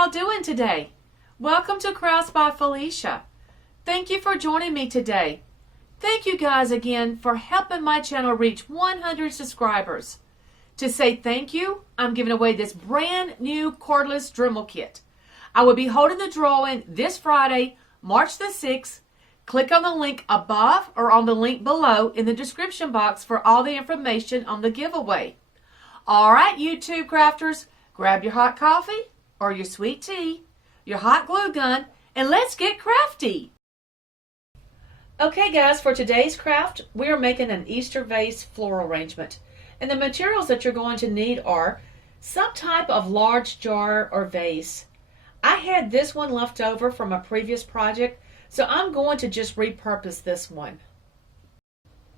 y'all doing today? Welcome to Crafts by Felicia. Thank you for joining me today. Thank you guys again for helping my channel reach 100 subscribers. To say thank you, I'm giving away this brand new cordless Dremel kit. I will be holding the drawing this Friday, March the 6th. Click on the link above or on the link below in the description box for all the information on the giveaway. All right, YouTube crafters, grab your hot coffee or your sweet tea, your hot glue gun, and let's get crafty. Okay guys, for today's craft, we are making an Easter vase floral arrangement. And the materials that you're going to need are some type of large jar or vase. I had this one left over from a previous project, so I'm going to just repurpose this one.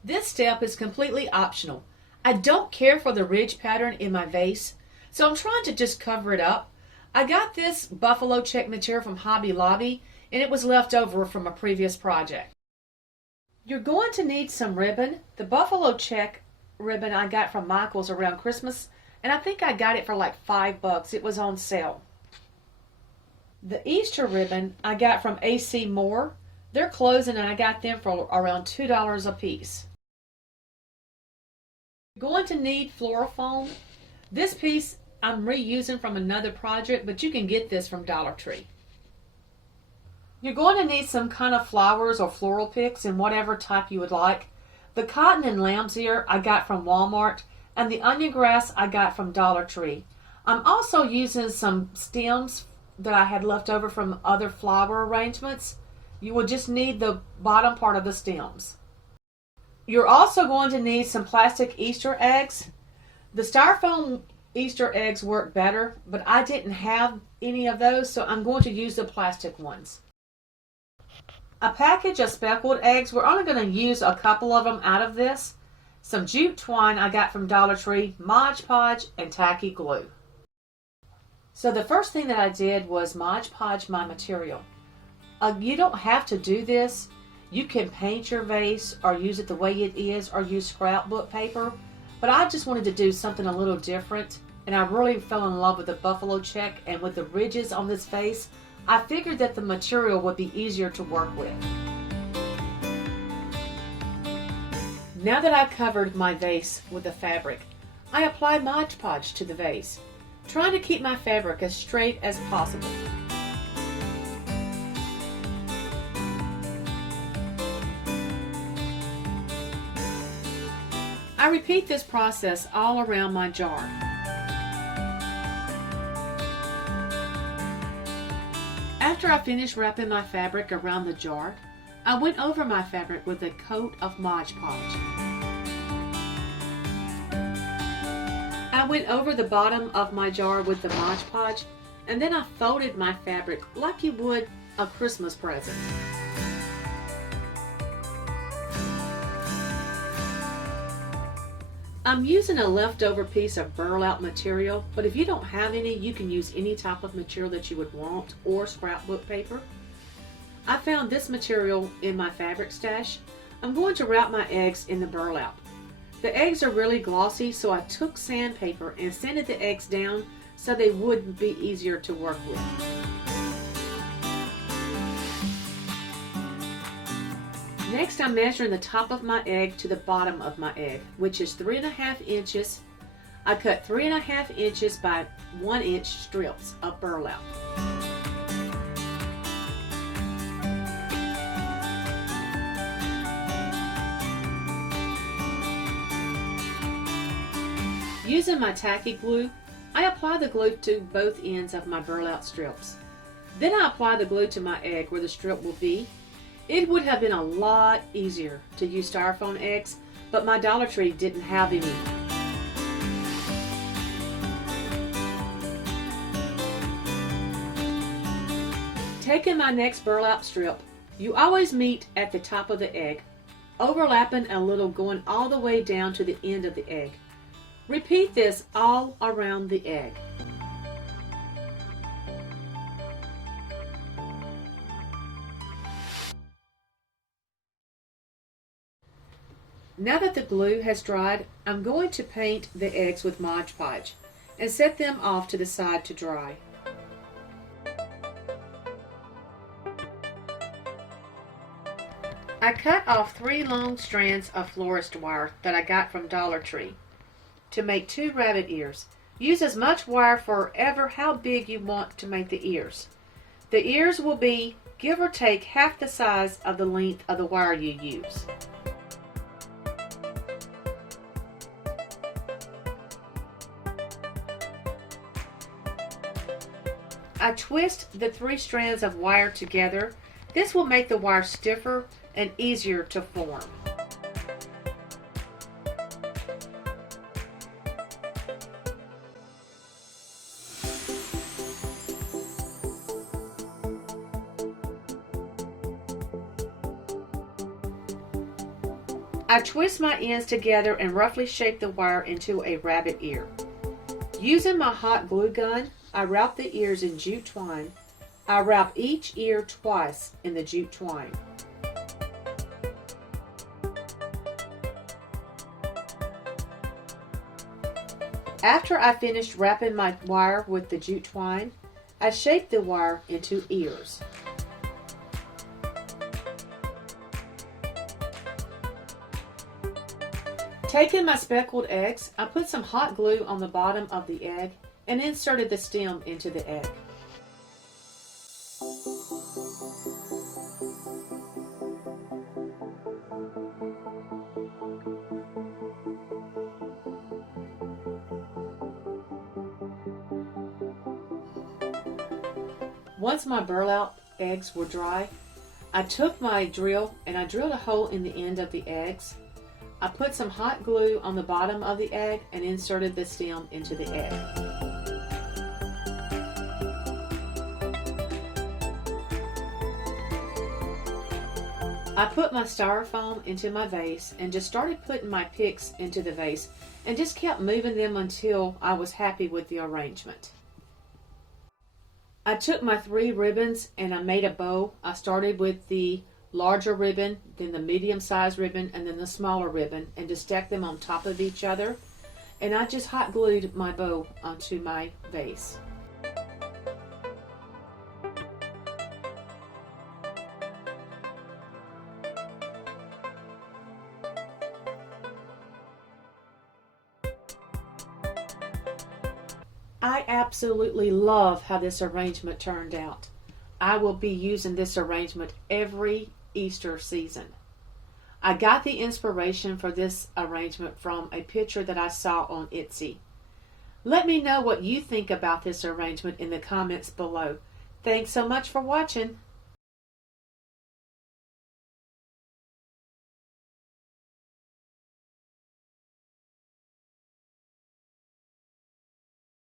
This step is completely optional. I don't care for the ridge pattern in my vase, so I'm trying to just cover it up. I got this buffalo check material from Hobby Lobby, and it was left over from a previous project. You're going to need some ribbon. The buffalo check ribbon I got from Michael's around Christmas, and I think I got it for like $5. It was on sale. The Easter ribbon I got from AC Moore. They're closing, and I got them for around $2 a piece. You're going to need floral foam. This piece I'm reusing from another project, but you can get this from Dollar Tree. You're going to need some kind of flowers or floral picks in whatever type you would like. The cotton and lamb's ear I got from Walmart, and the onion grass I got from Dollar Tree. I'm also using some stems that I had left over from other flower arrangements. You will just need the bottom part of the stems. You're also going to need some plastic Easter eggs. The styrofoam Easter eggs work better, but I didn't have any of those, so I'm going to use the plastic ones. A package of speckled eggs. We're only going to use a couple of them out of this. Some jute twine I got from Dollar Tree, Mod Podge, and tacky glue. So the first thing that I did was Mod Podge my material. You don't have to do this. You can paint your vase or use it the way it is or use scrapbook paper. But I just wanted to do something a little different, and I really fell in love with the buffalo check and with the ridges on this vase. I figured that the material would be easier to work with. Now that I've covered my vase with the fabric, I apply Mod Podge to the vase, trying to keep my fabric as straight as possible. I repeat this process all around my jar. After I finished wrapping my fabric around the jar, I went over my fabric with a coat of Mod Podge. I went over the bottom of my jar with the Mod Podge, and then I folded my fabric like you would a Christmas present. I'm using a leftover piece of burlap material, but if you don't have any, you can use any type of material that you would want, or scrapbook paper. I found this material in my fabric stash. I'm going to wrap my eggs in the burlap. The eggs are really glossy, so I took sandpaper and sanded the eggs down so they would be easier to work with. Next, I'm measuring the top of my egg to the bottom of my egg, which is 3.5 inches. I cut 3.5 inches by 1 inch strips of burlap. Using my tacky glue, I apply the glue to both ends of my burlap strips. Then I apply the glue to my egg where the strip will be. It would have been a lot easier to use styrofoam eggs, but my Dollar Tree didn't have any. Taking my next burlap strip, you always meet at the top of the egg, overlapping a little going all the way down to the end of the egg. Repeat this all around the egg. Now that the glue has dried, I'm going to paint the eggs with Mod Podge and set them off to the side to dry. I cut off 3 long strands of florist wire that I got from Dollar Tree to make 2 rabbit ears. Use as much wire for ever how big you want to make the ears. The ears will be, give or take, half the size of the length of the wire you use. I twist the 3 strands of wire together. This will make the wire stiffer and easier to form. I twist my ends together and roughly shape the wire into a rabbit ear. Using my hot glue gun, I wrap the ears in jute twine. I wrap each ear twice in the jute twine. After I finished wrapping my wire with the jute twine, I shape the wire into ears. Taking my speckled eggs, I put some hot glue on the bottom of the egg and inserted the stem into the egg. Once my burlap eggs were dry, I took my drill and I drilled a hole in the end of the eggs. I put some hot glue on the bottom of the egg and inserted the stem into the egg. I put my styrofoam into my vase and just started putting my picks into the vase and just kept moving them until I was happy with the arrangement. I took my 3 ribbons and I made a bow. I started with the larger ribbon, then the medium-sized ribbon, and then the smaller ribbon, and just stacked them on top of each other. And I just hot glued my bow onto my vase. I absolutely love how this arrangement turned out. I will be using this arrangement every Easter season. I got the inspiration for this arrangement from a picture that I saw on Etsy. Let me know what you think about this arrangement in the comments below. Thanks so much for watching.